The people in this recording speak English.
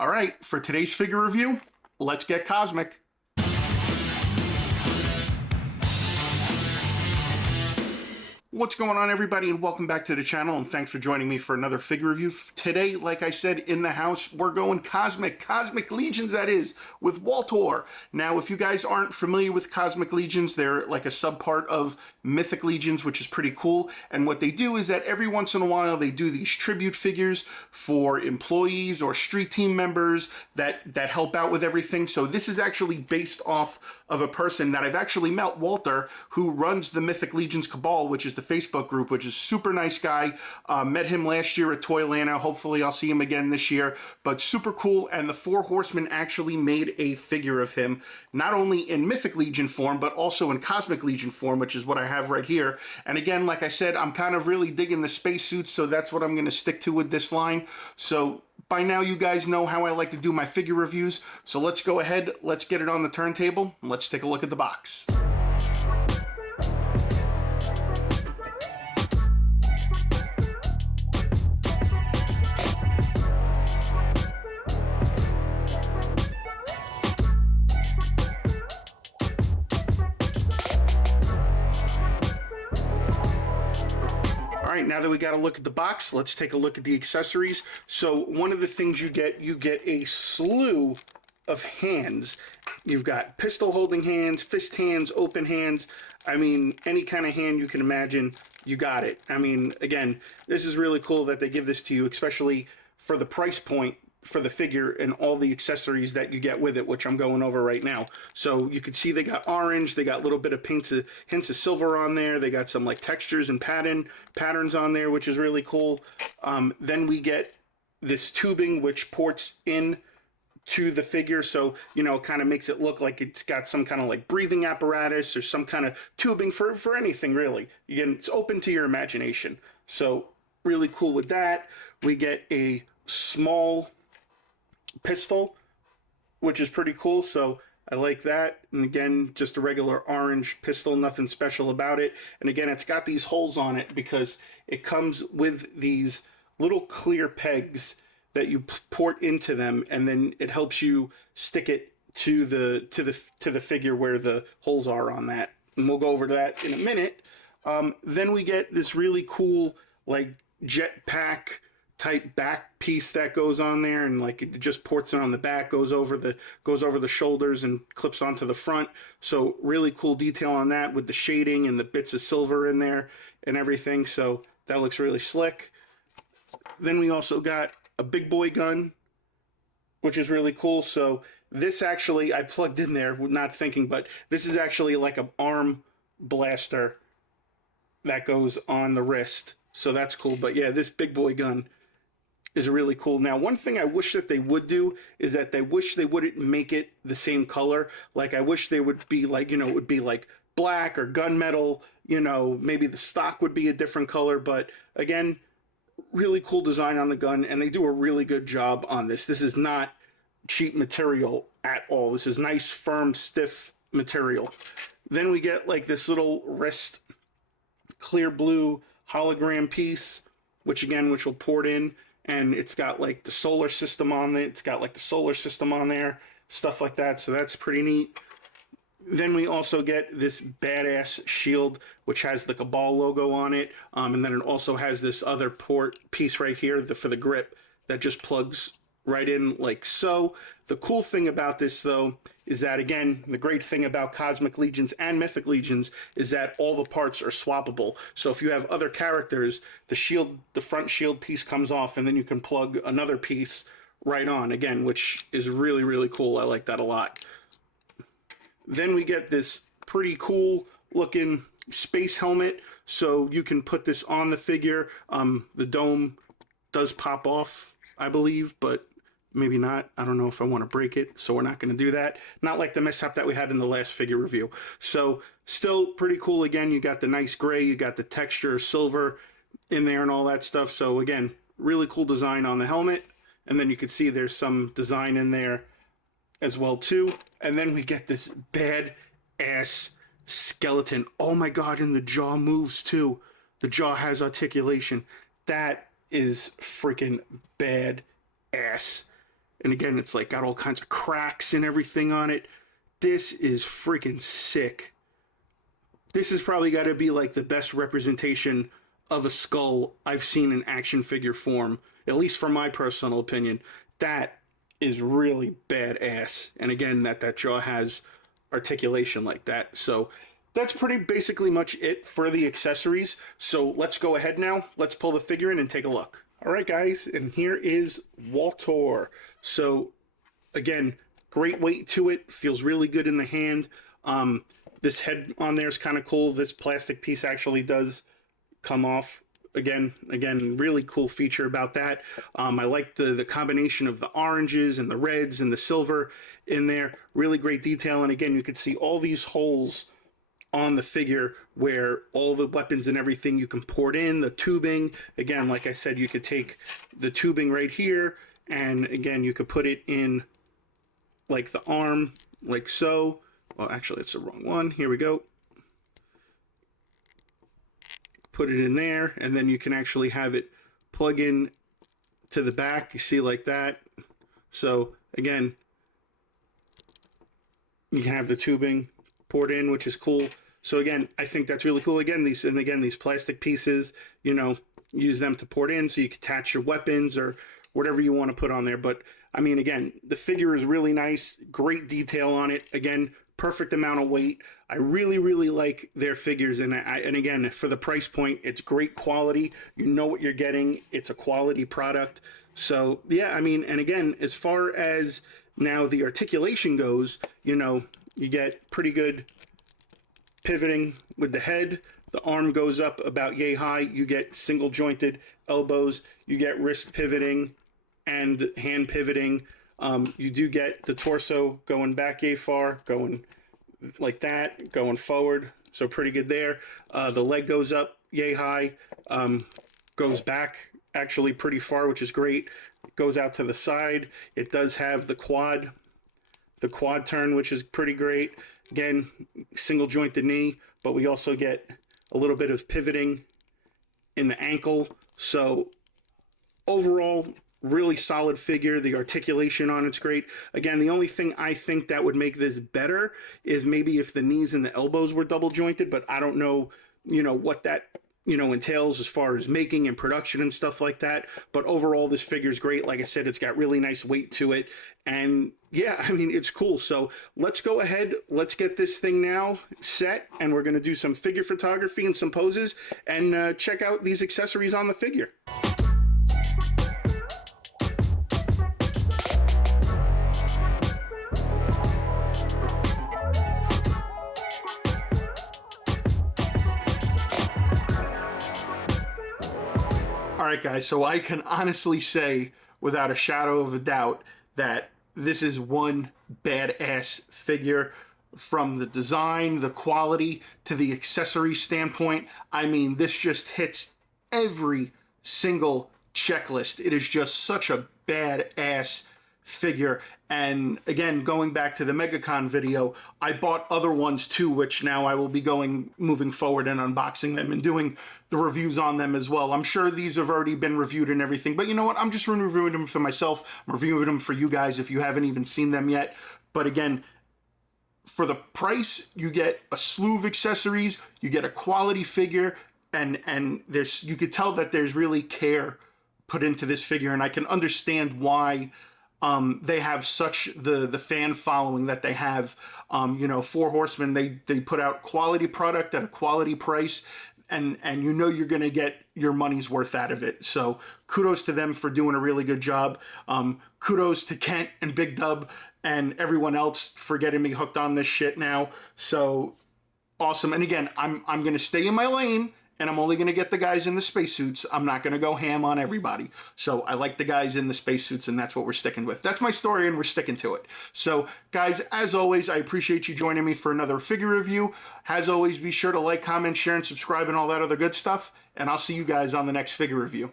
All right, for today's figure review, let's get cosmic. What's going on, everybody, and welcome back to the channel, and thanks for joining me for another figure review. Today, like I said, in the house, we're going Cosmic Legions, that is, with Wal-Torr. Now, if you guys aren't familiar with Cosmic Legions, they're like a subpart of Mythic Legions, which is pretty cool, and what they do is that every once in a while, they do these tribute figures for employees or street team members that help out with everything. So this is actually based off of a person that I've actually met, Wal-Torr, who runs the Mythic Legions Cabal, which is the Facebook group, which is super nice guy. Met him last year at Toylanta. Hopefully I'll see him again this year, but super cool. And the Four Horsemen actually made a figure of him, not only in Mythic Legion form, but also in Cosmic Legion form, which is what I have right here. And again, like I said, I'm kind of really digging the spacesuits, so that's what I'm going to stick to with this line. So by now you guys know how I like to do my figure reviews, so let's go ahead, let's get it on the turntable, and let's take a look at the box. Now that we got a look at the box, let's take a look at the accessories. So one of the things you get a slew of hands. You've got pistol holding hands, fist hands, open hands. I mean, any kind of hand you can imagine, you got it. I mean, again, this is really cool that they give this to you, especially for the price point for the figure and all the accessories that you get with it, which I'm going over right now. So you can see they got orange, they got a little bit of hints of silver on there, they got some like textures and patterns on there, which is really cool. Then we get this tubing which ports in to the figure, so you know, it kind of makes it look like it's got some kind of like breathing apparatus or some kind of tubing for anything really. Again, it's open to your imagination. So really cool with that. We get a small pistol, which is pretty cool, so I like that. And again, just a regular orange pistol, nothing special about it. And again, it's got these holes on it because it comes with these little clear pegs that you port into them, and then it helps you stick it to the figure where the holes are on that. And we'll go over that in a minute. Then we get this really cool like jetpack type back piece that goes on there, and like it just ports it on the back, goes over the shoulders and clips onto the front. So really cool detail on that with the shading and the bits of silver in there and everything. So that looks really slick. Then we also got a big boy gun, which is really cool. So this actually I plugged in there not thinking, but this is actually like an arm blaster that goes on the wrist. So that's cool. But yeah, this big boy gun is really cool. Now, one thing I wish that they would do is that they wouldn't make it the same color. Like, I wish they would be like, you know, it would be like black or gunmetal, you know, maybe the stock would be a different color. But again, really cool design on the gun, and they do a really good job on this. This is not cheap material at all. This is nice, firm, stiff material. Then we get like this little wrist clear blue hologram piece, which will port in. And it's got like the solar system on it. It's got like the solar system on there, stuff like that. So that's pretty neat. Then we also get this badass shield, which has the Cabal logo on it. And then it also has this other port piece right here for the grip that just plugs right in like so. The cool thing about this though is that, again, the great thing about Cosmic Legions and Mythic Legions is that all the parts are swappable. So if you have other characters, the front shield piece comes off, and then you can plug another piece right on, again, which is really, really cool. I like that a lot. Then we get this pretty cool looking space helmet, so you can put this on the figure. The dome does pop off, I believe, but maybe not. I don't know if I want to break it, so we're not going to do that. Not like the mishap that we had in the last figure review. So still pretty cool. Again, you got the nice gray, you got the texture silver in there and all that stuff. So again, really cool design on the helmet. And then you can see there's some design in there as well too. And then we get this bad ass skeleton. Oh my god, and the jaw moves too. The jaw has articulation. That is freaking bad ass. And again, it's like got all kinds of cracks and everything on it. This is freaking sick. This has probably got to be like the best representation of a skull I've seen in action figure form, at least from my personal opinion. That is really badass. And again, that jaw has articulation like that. So that's pretty basically much it for the accessories. So let's go ahead now. Let's pull the figure in and take a look. All right, guys, and here is Wal-Torr. So again, great weight to it. Feels really good in the hand. This head on there is kind of cool. This plastic piece actually does come off. Again, really cool feature about that. I like the combination of the oranges and the reds and the silver in there. Really great detail. And again, you can see all these holes on the figure where all the weapons and everything you can port in, the tubing. Again, like I said, you could take the tubing right here, and again, you could put it in like the arm, like so. Well, actually, it's the wrong one. Here we go. Put it in there, and then you can actually have it plug in to the back. You see, like that. So again, you can have the tubing poured in, which is cool. So again, I think that's really cool. Again, these plastic pieces, you know, use them to port in so you can attach your weapons or whatever you want to put on there. But I mean, again, the figure is really nice, great detail on it. Again, perfect amount of weight. I really, really like their figures, and again, for the price point, it's great quality. You know what you're getting. It's a quality product. So yeah, I mean, and again, as far as now the articulation goes, you know, you get pretty good pivoting with the head. The arm goes up about yay high. You get single jointed elbows. You get wrist pivoting and hand pivoting. You do get the torso going back yay far, going like that, going forward. So pretty good there. The leg goes up yay high, goes back actually pretty far, which is great. It goes out to the side. It does have the quad turn, which is pretty great. Again, single jointed knee, but we also get a little bit of pivoting in the ankle. So overall, really solid figure. The articulation on it's great. Again, the only thing I think that would make this better is maybe if the knees and the elbows were double jointed, but I don't know, you know, what that, you know, entails as far as making and production and stuff like that. But overall, this figure is great. Like I said, it's got really nice weight to it. And yeah, I mean, it's cool. So let's go ahead. Let's get this thing now set. And we're going to do some figure photography and some poses and check out these accessories on the figure. All right, guys, so I can honestly say without a shadow of a doubt that this is one badass figure. From the design, the quality, to the accessory standpoint. I mean, this just hits every single checklist. It is just such a badass figure. And again, going back to the MegaCon video, I bought other ones too, which now I will be moving forward and unboxing them and doing the reviews on them as well. I'm sure these have already been reviewed and everything, but you know what? I'm just reviewing them for myself. I'm reviewing them for you guys if you haven't even seen them yet. But again, for the price, you get a slew of accessories, you get a quality figure, and there's, you could tell that there's really care put into this figure, and I can understand why they have such the fan following that they have. You know, for Horseman, they put out quality product at a quality price, and you know you're going to get your money's worth out of it. So kudos to them for doing a really good job. Kudos to Kent and Big Dub and everyone else for getting me hooked on this shit now. So awesome. And again, I'm going to stay in my lane, and I'm only going to get the guys in the spacesuits. I'm not going to go ham on everybody. So I like the guys in the spacesuits, and that's what we're sticking with. That's my story, and we're sticking to it. So guys, as always, I appreciate you joining me for another figure review. As always, be sure to like, comment, share, and subscribe, and all that other good stuff. And I'll see you guys on the next figure review.